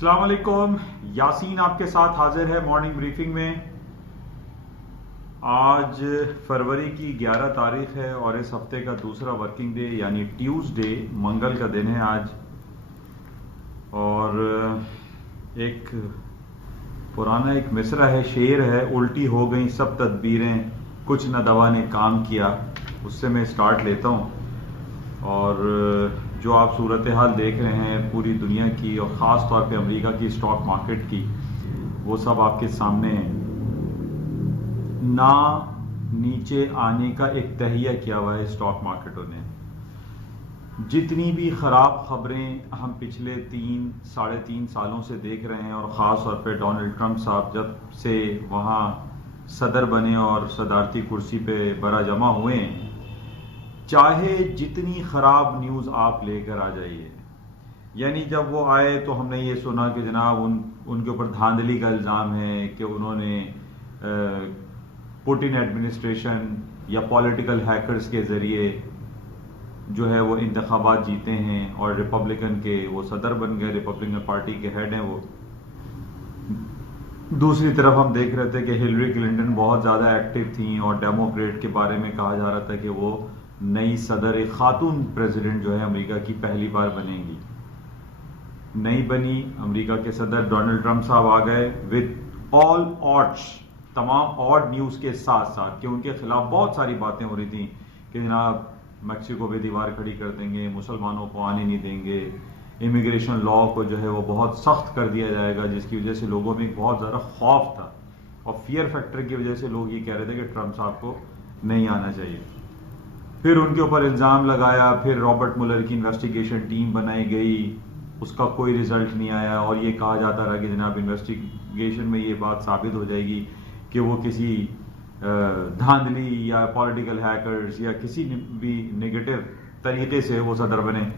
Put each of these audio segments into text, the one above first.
السلام علیکم، یاسین آپ کے ساتھ حاضر ہے مارننگ بریفنگ میں۔ آج فروری کی 11 تاریخ ہے اور اس ہفتے کا دوسرا ورکنگ ڈے یعنی ٹیوزڈے منگل کا دن ہے آج۔ اور ایک پرانا ایک مصرع ہے، شعر ہے، الٹی ہو گئیں سب تدبیریں کچھ نہ دوا نے کام کیا، اس سے میں سٹارٹ لیتا ہوں۔ اور جو آپ صورتحال دیکھ رہے ہیں پوری دنیا کی اور خاص طور پہ امریکہ کی اسٹاک مارکیٹ کی، وہ سب آپ کے سامنے ہے۔ نہ نیچے آنے کا ایک تہیہ کیا ہوا ہے اسٹاک مارکیٹوں نے۔ جتنی بھی خراب خبریں ہم پچھلے 3-3.5 سالوں سے دیکھ رہے ہیں، اور خاص طور پہ ڈونلڈ ٹرمپ صاحب جب سے وہاں صدر بنے اور صدارتی کرسی پہ برا جمع ہوئے ہیں، چاہے جتنی خراب نیوز آپ لے کر آ جائیے، یعنی جب وہ آئے تو ہم نے یہ سنا کہ جناب ان کے اوپر دھاندلی کا الزام ہے کہ انہوں نے پوٹن ایڈمنسٹریشن یا پولیٹیکل ہیکرز کے ذریعے جو ہے وہ انتخابات جیتے ہیں اور ریپبلکن کے وہ صدر بن گئے، ریپبلکن پارٹی کے ہیڈ ہیں وہ۔ دوسری طرف ہم دیکھ رہے تھے کہ ہلری کلنٹن بہت زیادہ ایکٹیو تھیں اور ڈیموکریٹ کے بارے میں کہا جا رہا تھا کہ وہ نئی صدر، ایک خاتون پریزیڈنٹ جو ہے امریکہ کی پہلی بار بنیں گی۔ نہیں بنی، امریکہ کے صدر ڈونلڈ ٹرمپ صاحب آ گئے وتھ آل آڈس، تمام آڈ نیوز کے ساتھ ساتھ، کہ ان کے خلاف بہت ساری باتیں ہو رہی تھیں کہ جناب میکسیکو پہ دیوار کھڑی کر دیں گے، مسلمانوں کو آنے نہیں دیں گے، امیگریشن لا کو جو ہے وہ بہت سخت کر دیا جائے گا، جس کی وجہ سے لوگوں میں بہت زیادہ خوف تھا اور فیئر فیکٹر کی وجہ سے لوگ یہ کہہ رہے تھے کہ ٹرمپ صاحب کو نہیں آنا چاہیے۔ پھر ان کے اوپر الزام لگایا، پھر رابرٹ مولر کی انویسٹیگیشن ٹیم بنائی گئی، اس کا کوئی ریزلٹ نہیں آیا، اور یہ کہا جاتا رہا کہ جناب انویسٹیگیشن میں یہ بات ثابت ہو جائے گی کہ وہ کسی دھاندلی یا پولیٹیکل ہیکرز یا کسی بھی نیگیٹو طریقے سے وہ صدر بنے۔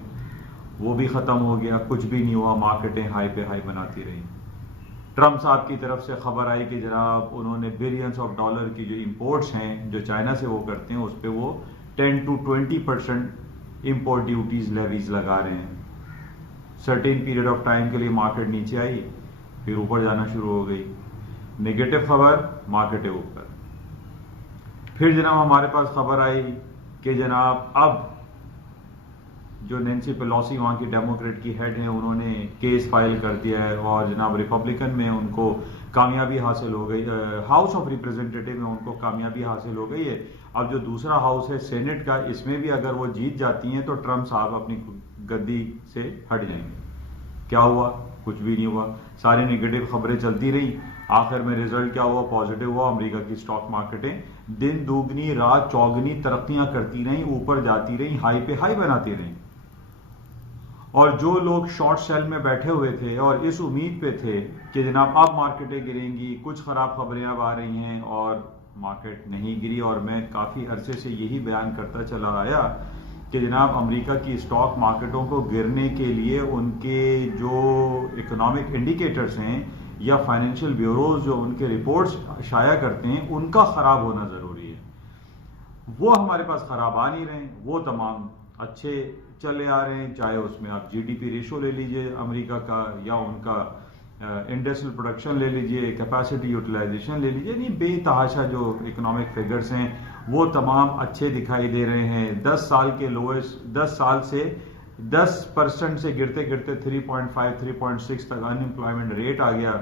وہ بھی ختم ہو گیا، کچھ بھی نہیں ہوا، مارکیٹیں ہائی پہ ہائی بناتی رہیں۔ ٹرمپ صاحب کی طرف سے خبر آئی کہ جناب انہوں نے بلینز آف ڈالر کی جو امپورٹس ہیں جو چائنا سے وہ کرتے ہیں، اس پہ وہ 10-20% امپورٹ ڈیوٹیز لیویز لگا رہے ہیں۔ سرٹین پیریڈ آف ٹائم کے لیے مارکیٹ نیچے آئی، پھر اوپر جانا شروع ہو گئی۔ نیگیٹو خبر، مارکیٹیں اوپر۔ پھر جناب ہمارے پاس خبر آئی کہ جناب اب جو نینسی پیلوسی وہاں کی ڈیموکریٹ کی ہیڈ ہیں، انہوں نے کیس فائل کر دیا ہے اور جناب ریپبلکن میں ان کو کامیابی حاصل ہو گئی، ہاؤس آف ریپرزینٹیٹو میں ان کو کامیابی حاصل ہو گئی ہے۔ اب جو دوسرا ہاؤس ہے سینٹ کا، اس میں بھی اگر وہ جیت جاتی ہیں تو ٹرمپ صاحب اپنی گدی سے ہٹ جائیں گے۔ کیا ہوا؟ کچھ بھی نہیں ہوا، ساری نیگیٹو خبریں چلتی رہی، آخر میں ریزلٹ کیا ہوا؟ پازیٹو ہوا۔ امریکہ کی اسٹاک مارکیٹیں دن دوگنی رات چوگنی ترقیاں کرتی رہیں، اوپر جاتی رہیں، ہائی پہ ہائی بناتی رہیں۔ اور جو لوگ شارٹ سیل میں بیٹھے ہوئے تھے اور اس امید پہ تھے کہ جناب اب مارکیٹیں گریں گی، کچھ خراب خبریں اب آ رہی ہیں، اور مارکیٹ نہیں گری۔ اور میں کافی عرصے سے یہی بیان کرتا چلا آیا کہ جناب امریکہ کی اسٹاک مارکیٹوں کو گرنے کے لیے ان کے جو اکنامک انڈیکیٹرز ہیں یا فائنینشیل بیوروز جو ان کے رپورٹس شائع کرتے ہیں، ان کا خراب ہونا ضروری ہے۔ وہ ہمارے پاس خراب آ نہیں رہے ہیں، وہ تمام اچھے چلے آ رہے ہیں، چاہے اس میں آپ جی ڈی پی ریشو لے لیجئے امریکہ کا، یا ان کا انڈسٹریل پروڈکشن لے لیجئے، کیپیسٹی یوٹیلائزیشن لے لیجئے، یعنی بے تحاشا جو اکنامک فگرز ہیں وہ تمام اچھے دکھائی دے رہے ہیں۔ 10 سال کے لوئسٹ، 10 سال سے 10% سے گرتے گرتے 3.5 3.6 تک ان امپلائمنٹ ریٹ آ گیا۔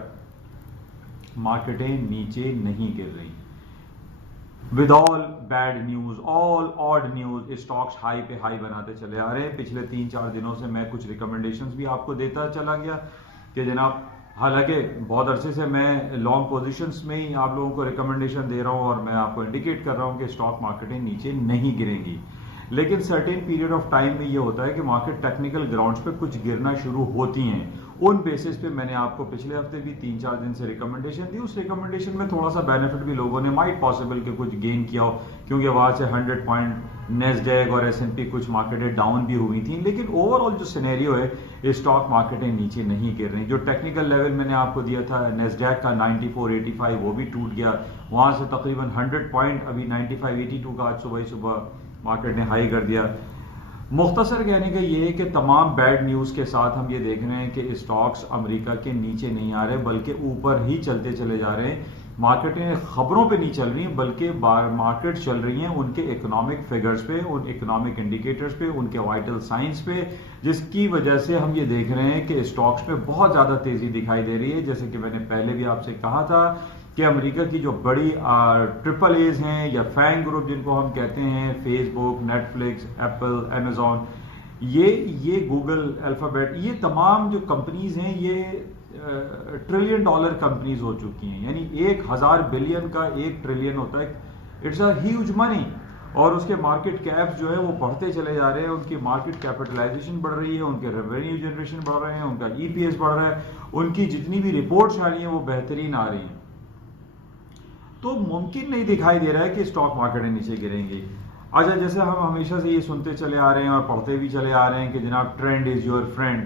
مارکیٹیں نیچے نہیں گر رہی۔ With all bad news, all odd news, stocks high پہ ہائی بناتے چلے آ رہے ہیں۔ پچھلے 3-4 دنوں سے میں کچھ ریکمنڈیشنز بھی آپ کو دیتا چلا گیا کہ جناب، حالانکہ بہت عرصے سے میں لانگ پوزیشنز میں ہی آپ لوگوں کو ریکمنڈیشن دے رہا ہوں اور میں آپ کو انڈیکیٹ کر رہا ہوں کہ اسٹاک مارکیٹیں نیچے نہیں گریں گی، لیکن سرٹین پیریڈ آف ٹائم میں یہ ہوتا ہے کہ مارکیٹ ٹیکنیکل گراؤنڈز پہ کچھ گرنا شروع ہوتی ہیں۔ ان بیسس پہ میں نے آپ کو پچھلے ہفتے بھی 3-4 دن سے ریکمنڈیشن دی۔ اس ریکمنڈیشن میں تھوڑا سا بینیفٹ بھی لوگوں نے مائٹ پاسبل کہ کچھ گین کیا ہو، کیونکہ وہاں سے 100 پوائنٹ نیسڈیک اور S&P کچھ مارکیٹیں ڈاؤن بھی ہوئی تھیں، لیکن اوور آل جو سینیریو ہے اسٹاک مارکیٹیں نیچے نہیں گر رہی۔ جو ٹیکنیکل لیول میں نے آپ کو دیا تھا نیسڈیک کا 9485 وہ بھی ٹوٹ گیا، وہاں سے تقریباً 100 پوائنٹ ابھی 9582 کا آج صبح مارکیٹ نے ہائی کر دیا۔ مختصر کہنے کا یہ ہے کہ تمام بیڈ نیوز کے ساتھ ہم یہ دیکھ رہے ہیں کہ اسٹاکس امریکہ کے نیچے نہیں آ رہے بلکہ اوپر ہی چلتے چلے جا رہے ہیں. مارکیٹیں خبروں پہ نہیں چل رہی ہیں بلکہ مارکیٹ چل رہی ہیں ان کے اکنامک فگرز پہ، ان اکنامک انڈیکیٹرز پہ، ان کے وائٹل سائنس پہ، جس کی وجہ سے ہم یہ دیکھ رہے ہیں کہ اسٹاکس پہ بہت زیادہ تیزی دکھائی دے رہی ہے. جیسے کہ میں نے پہلے بھی آپ سے کہا تھا کہ امریکہ کی جو بڑی ٹرپل ایز ہیں یا فینگ گروپ جن کو ہم کہتے ہیں، فیس بک، نیٹ فلکس، ایپل، امیزون، یہ گوگل، الفابیٹ، یہ تمام جو کمپنیز ہیں یہ $1 ٹریلین کمپنیز ہو چکی ہیں. یعنی 1000 بلین کا 1 ٹریلین ہوتا ہے. اٹس اے ہیوج منی. اور اس کے مارکیٹ کیپس جو ہے وہ بڑھتے چلے جا رہے ہیں، ان کی مارکیٹ کیپٹلائزیشن بڑھ رہی ہے، ان کے ریونیو جنریشن بڑھ رہے ہیں، ان کا EPS بڑھ رہا ہے، ان کی جتنی بھی رپورٹس آ رہی ہیں وہ بہترین آ رہی ہیں. تو ممکن نہیں دکھائی دے رہا ہے کہ اسٹاک مارکیٹیں نیچے گریں گی. اچھا، جیسے ہم ہمیشہ سے یہ سنتے چلے آ رہے ہیں اور پڑھتے بھی چلے آ رہے ہیں کہ جناب ٹرینڈ از یور فرینڈ،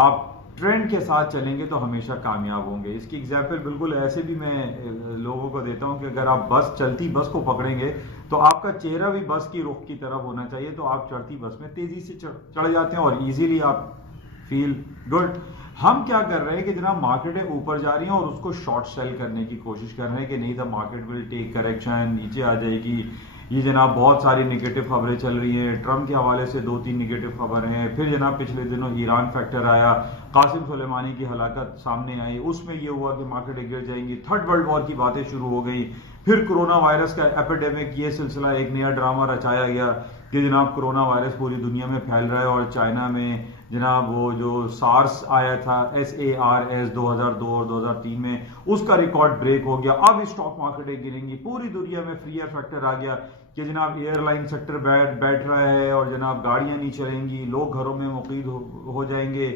آپ ٹرینڈ کے ساتھ چلیں گے تو ہمیشہ کامیاب ہوں گے. اس کی ایگزامپل بالکل ایسے بھی میں لوگوں کو دیتا ہوں کہ اگر آپ چلتی بس کو پکڑیں گے تو آپ کا چہرہ بھی بس کی رخ کی طرف ہونا چاہیے، تو آپ چڑھتی بس میں تیزی سے چڑھ جاتے ہیں اور ایزیلی آپ فیل گڈ. ہم کیا کر رہے ہیں کہ جناب مارکیٹیں اوپر جا رہی ہیں اور اس کو شارٹ سیل کرنے کی کوشش کر رہے ہیں کہ نہیں the market will take correction, نیچے آ جائے گی. یہ جناب بہت ساری نگیٹو خبریں چل رہی ہیں، ٹرمپ کے حوالے سے 2-3 نگیٹو خبر ہیں. پھر جناب پچھلے دنوں ایران فیکٹر آیا، قاسم سلیمانی کی ہلاکت سامنے آئی، اس میں یہ ہوا کہ مارکیٹیں گر جائیں گی. تھرڈ ورلڈ وار کی باتیں شروع ہو گئی. پھر کرونا وائرس کا ایپیڈیمک، یہ سلسلہ ایک نیا ڈرامہ رچایا گیا کہ جناب کرونا وائرس پوری دنیا میں پھیل رہا ہے اور چائنا میں جناب وہ جو سارس آیا تھا SARS 2002 اور 2003 میں، اس کا ریکارڈ بریک ہو گیا. اب اسٹاک مارکیٹیں گریں گی. پوری دنیا میں فری فیکٹر آ گیا کہ جناب ایئر لائن سیکٹر بیٹھ رہا ہے اور جناب گاڑیاں نہیں چلیں گی، لوگ گھروں میں مقید ہو جائیں گے.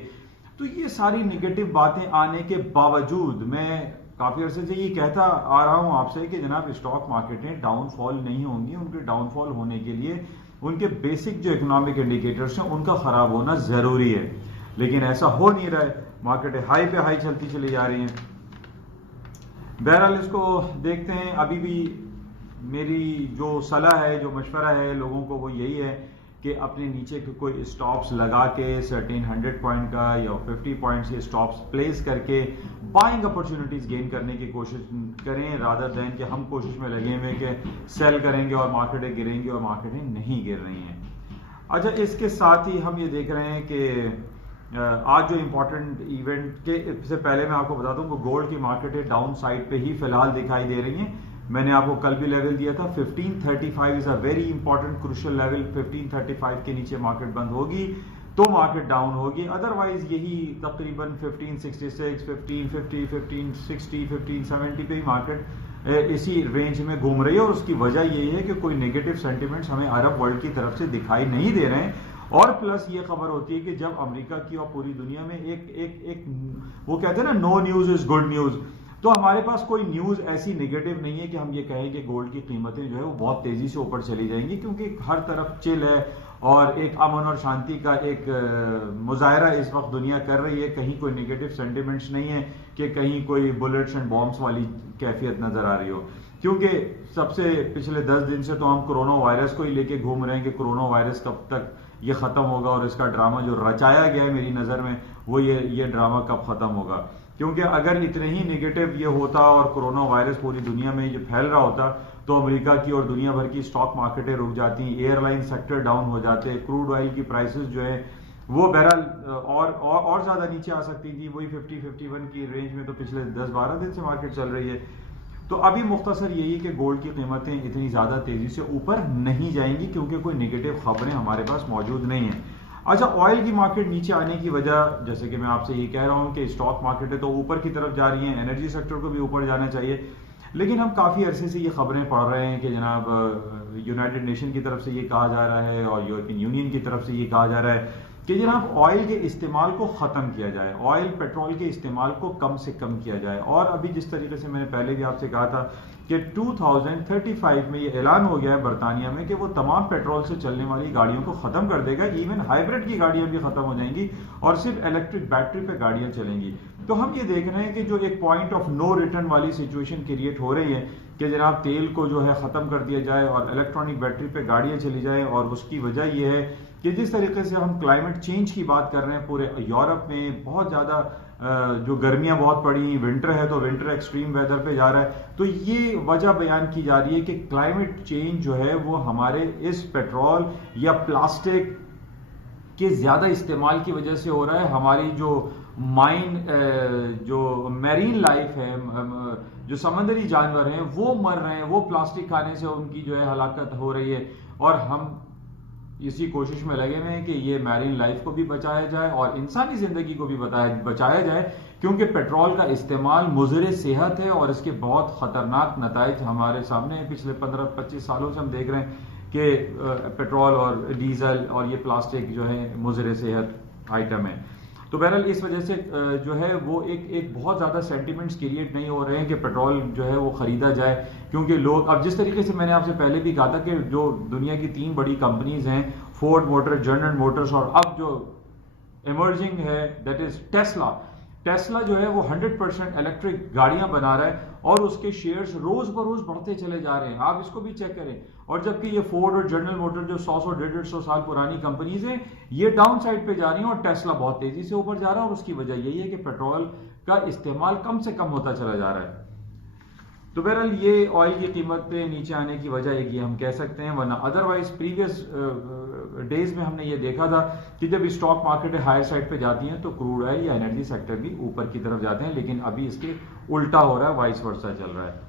تو یہ ساری نگیٹو باتیں آنے کے باوجود میں کافی عرصے سے یہ کہتا آ رہا ہوں آپ سے کہ جناب اسٹاک مارکیٹیں ڈاؤن فال نہیں ہوں گی. ان کے ڈاؤن فال ہونے کے لیے ان کے بیسک جو اکنامک انڈیکیٹرز ہیں ان کا خراب ہونا ضروری ہے، لیکن ایسا ہو نہیں رہا ہے. مارکیٹیں ہائی پہ ہائی چلتی چلی جا رہی ہیں. بہرحال اس کو دیکھتے ہیں. ابھی بھی میری جو صلاح ہے، جو مشورہ ہے لوگوں کو، وہ یہی ہے کہ اپنے نیچے کے کوئی اسٹاپس لگا کے سرٹین 100 پوائنٹ کا یا 50 پوائنٹ سے اسٹاپس پلیس کر کے بائنگ اپرچونٹیز گین کرنے کی کوشش کریں، رادر دین کہ ہم کوشش میں لگے ہوئے کہ سیل کریں گے اور مارکیٹیں گریں گی، اور مارکیٹیں نہیں گر رہی ہیں. اچھا، اس کے ساتھ ہی ہم یہ دیکھ رہے ہیں کہ آج جو امپورٹنٹ ایونٹ کے سے پہلے میں آپ کو بتا دوں کہ گولڈ کی مارکیٹیں ڈاؤن سائڈ پہ ہی فی الحال دکھائی دے رہی ہیں. میں نے آپ کو کل بھی لیول دیا تھا 1535 is a very important crucial level. 1535 کے نیچے مارکیٹ بند ہوگی تو مارکیٹ ڈاؤن ہوگی، ادروائز یہی تقریباً 1566، 1550، 1560، 1570 پہ ہی مارکیٹ اسی رینج میں گھوم رہی ہے. اور اس کی وجہ یہی ہے کہ کوئی نیگیٹو سینٹیمنٹس ہمیں عرب ورلڈ کی طرف سے دکھائی نہیں دے رہے ہیں. اور پلس یہ خبر ہوتی ہے کہ جب امریکہ کی اور پوری دنیا میں ایک وہ کہتے ہیں نا، نو نیوز از گڈ نیوز، تو ہمارے پاس کوئی نیوز ایسی نیگیٹو نہیں ہے کہ ہم یہ کہیں کہ گولڈ کی قیمتیں جو ہے وہ بہت تیزی سے اوپر چلی جائیں گی، کیونکہ ہر طرف چل ہے اور ایک امن اور شانتی کا ایک مظاہرہ اس وقت دنیا کر رہی ہے. کہیں کوئی نیگیٹو سینٹیمنٹس نہیں ہے کہ کہیں کوئی بلٹس اینڈ بامبس والی کیفیت نظر آ رہی ہو. کیونکہ سب سے پچھلے 10 دن سے تو ہم کرونا وائرس کو ہی لے کے گھوم رہے ہیں کہ کرونا وائرس کب تک یہ ختم ہوگا، اور اس کا ڈرامہ جو رچایا گیا ہے میری نظر میں وہ یہ ڈرامہ کب ختم ہوگا. کیونکہ اگر اتنے ہی نیگیٹو یہ ہوتا اور کرونا وائرس پوری دنیا میں یہ پھیل رہا ہوتا تو امریکہ کی اور دنیا بھر کی اسٹاک مارکیٹیں رک جاتی، ایئر لائن سیکٹر ڈاؤن ہو جاتے، کروڈ آئل کی پرائسز جو ہے وہ بہرحال اور زیادہ نیچے آ سکتی تھی. وہی 50-51 کی رینج میں تو پچھلے 10-12 دن سے مارکیٹ چل رہی ہے. تو ابھی مختصر یہی کہ گولڈ کی قیمتیں اتنی زیادہ تیزی سے اوپر نہیں جائیں گی کیونکہ کوئی نیگیٹو خبریں ہمارے پاس موجود نہیں ہیں. اچھا، آئل کی مارکیٹ نیچے آنے کی وجہ، جیسے کہ میں آپ سے یہ کہہ رہا ہوں کہ اسٹاک مارکیٹیں تو اوپر کی طرف جا رہی ہیں، انرجی سیکٹر کو بھی اوپر جانا چاہیے، لیکن ہم کافی عرصے سے یہ خبریں پڑھ رہے ہیں کہ جناب یونائٹڈ نیشن کی طرف سے یہ کہا جا رہا ہے اور یورپین یونین کی طرف سے یہ کہا جا رہا ہے کہ جناب آئل کے استعمال کو ختم کیا جائے، آئل پیٹرول کے استعمال کو کم سے کم کیا جائے. اور ابھی جس طریقے سے میں نے پہلے بھی آپ سے کہا تھا کہ 2035 میں یہ اعلان ہو گیا ہے برطانیہ میں کہ وہ تمام پیٹرول سے چلنے والی گاڑیوں کو ختم کر دے گا، ایون ہائیبرڈ کی گاڑیاں بھی ختم ہو جائیں گی اور صرف الیکٹرک بیٹری پہ گاڑیاں چلیں گی. تو ہم یہ دیکھ رہے ہیں کہ جو ایک پوائنٹ آف نو ریٹرن والی سچویشن کریٹ ہو رہی ہے کہ جناب تیل کو جو ہے ختم کر دیا جائے اور الیکٹرانک بیٹری پہ گاڑیاں چلی جائیں، اور اس کی وجہ یہ ہے کہ جس طریقے سے ہم کلائمیٹ چینج کی بات کر رہے ہیں، پورے یورپ میں بہت زیادہ جو گرمیاں بہت پڑی، ونٹر ہے تو ونٹر ایکسٹریم ویدر پہ جا رہا ہے، تو یہ وجہ بیان کی جا رہی ہے کہ کلائمیٹ چینج جو ہے وہ ہمارے اس پیٹرول یا پلاسٹک کے زیادہ استعمال کی وجہ سے ہو رہا ہے. ہماری جو میرین لائف ہے، جو سمندری جانور ہیں وہ مر رہے ہیں، وہ پلاسٹک کھانے سے ان کی جو ہے ہلاکت ہو رہی ہے، اور ہم اسی کوشش میں لگے ہوئے ہیں کہ یہ میرین لائف کو بھی بچایا جائے اور انسانی زندگی کو بھی بچایا جائے، کیونکہ پیٹرول کا استعمال مضر صحت ہے اور اس کے بہت خطرناک نتائج ہمارے سامنے ہیں. پچھلے 15-25 سالوں سے ہم دیکھ رہے ہیں کہ پیٹرول اور ڈیزل اور یہ پلاسٹک جو ہے مضر صحت آئٹم ہے. تو بہرحال اس وجہ سے جو ہے وہ ایک بہت زیادہ سینٹیمنٹس کریٹ نہیں ہو رہے ہیں کہ پیٹرول جو ہے وہ خریدا جائے، کیونکہ لوگ اب جس طریقے سے میں نے آپ سے پہلے بھی کہا تھا کہ جو دنیا کی 3 بڑی کمپنیز ہیں، فورڈ موٹر، جنرل موٹرز، اور اب جو ایمرجنگ ہے دیٹ از ٹیسلا جو ہے وہ 100% الیکٹرک گاڑیاں بنا رہا ہے اور اس کے شیئرز روز بروز بڑھتے چلے جا رہے ہیں. آپ اس کو بھی چیک کریں. اور جبکہ یہ فورڈ اور جنرل موٹر جو 100-150 سال پرانی کمپنیز ہیں، یہ ڈاؤن سائڈ پہ جا رہی ہیں اور ٹیسلا بہت تیزی سے اوپر جا رہا ہے، اور اس کی وجہ یہی ہے کہ پیٹرول کا استعمال کم سے کم ہوتا چلا جا رہا ہے. تو بہرحال یہ آئل کی قیمت پہ نیچے آنے کی وجہ ایک یہ ہم کہہ سکتے ہیں، ورنہ ادروائز پریویس ڈیز میں ہم نے یہ دیکھا تھا کہ جب اسٹاک مارکیٹ ہائر سائڈ پہ جاتی ہیں تو کروڈ آئل یا انرجی سیکٹر بھی اوپر کی طرف جاتے ہیں، لیکن ابھی اس کے الٹا ہو رہا ہے، وائس ورسا چل رہا ہے.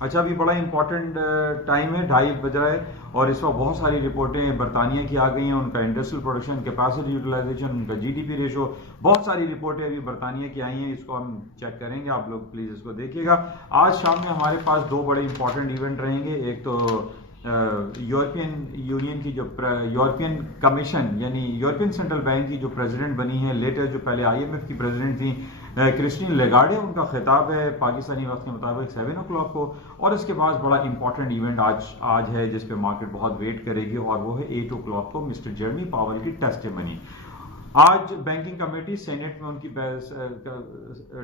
اچھا، ابھی بڑا امپورٹنٹ ٹائم ہے، 2:30 بج رہا ہے، اور اس وقت بہت ساری رپورٹیں برطانیہ کی آ گئی ہیں، ان کا انڈسٹریل پروڈکشن، کیپیسٹی یوٹیلائزیشن، ان کا GDP ریشو، بہت ساری رپورٹیں ابھی برطانیہ کی آئی ہیں. اس کو ہم چیک کریں گے، آپ لوگ پلیز اس کو دیکھیے گا. آج شام میں ہمارے پاس 2 بڑے امپورٹنٹ ایونٹ رہیں گے. ایک تو یورپین یونین کی جو یورپین کمیشن یعنی یورپین سینٹرل بینک کی جو پریزیڈنٹ بنی ہے لیٹسٹ، جو پہلے IMF کی پریزیڈنٹ تھیں، کرسٹین لیگارڈے، ان کا خطاب ہے پاکستانی وقت کے مطابق 7 o'clock کو. اور اس کے بعد بڑا امپورٹنٹ ایونٹ آج ہے جس پہ مارکیٹ بہت ویٹ کرے گی، اور وہ ہے 8 o'clock کو مسٹر جیرمی پاول کی ٹیسٹیمنی. آج بینکنگ کمیٹی سینیٹ میں ان کی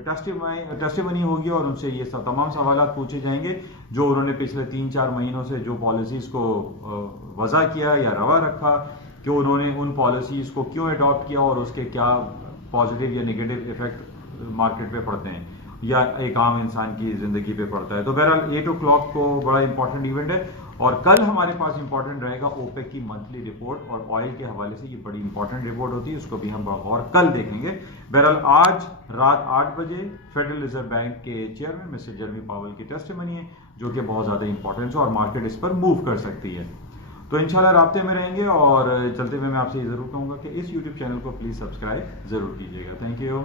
ٹیسٹیمنی ہوگی اور ان سے یہ تمام سوالات پوچھے جائیں گے جو انہوں نے پچھلے 3-4 مہینوں سے جو پالیسیز کو وضع کیا یا روا رکھا، کہ انہوں نے ان پالیسیز کو کیوں اڈاپٹ کیا اور اس کے کیا پازیٹیو یا نیگیٹو ایفیکٹ مارکیٹ پہ پڑتے ہیں یا ایک عام انسان کی زندگی پہ پڑتا ہے. تو بہرحال 8 o'clock کو بڑا امپورٹنٹ ایونٹ ہے. اور کل ہمارے پاس امپورٹنٹ رہے گا اوپیک کی منتھلی رپورٹ، اور آئل کے حوالے سے یہ بڑی امپورٹنٹ رپورٹ ہوتی ہے، اس کو بھی ہم بغور کل دیکھیں گے. بہرحال آج رات 8 بجے فیڈرل ریزرو بینک کے چیئرمین مسٹر جیرمی پاول کی ٹیسٹیمنی ہے، جو کہ بہت زیادہ امپورٹنٹ ہے اور مارکیٹ اس پر موو کر سکتی ہے. تو انشاءاللہ رابطے میں رہیں گے، اور چلتے ہوئے میں آپ سے یہ ضرور کہوں گا کہ اس یوٹیوب چینل کو پلیز سبسکرائب ضرور کیجیے گا. Thank you.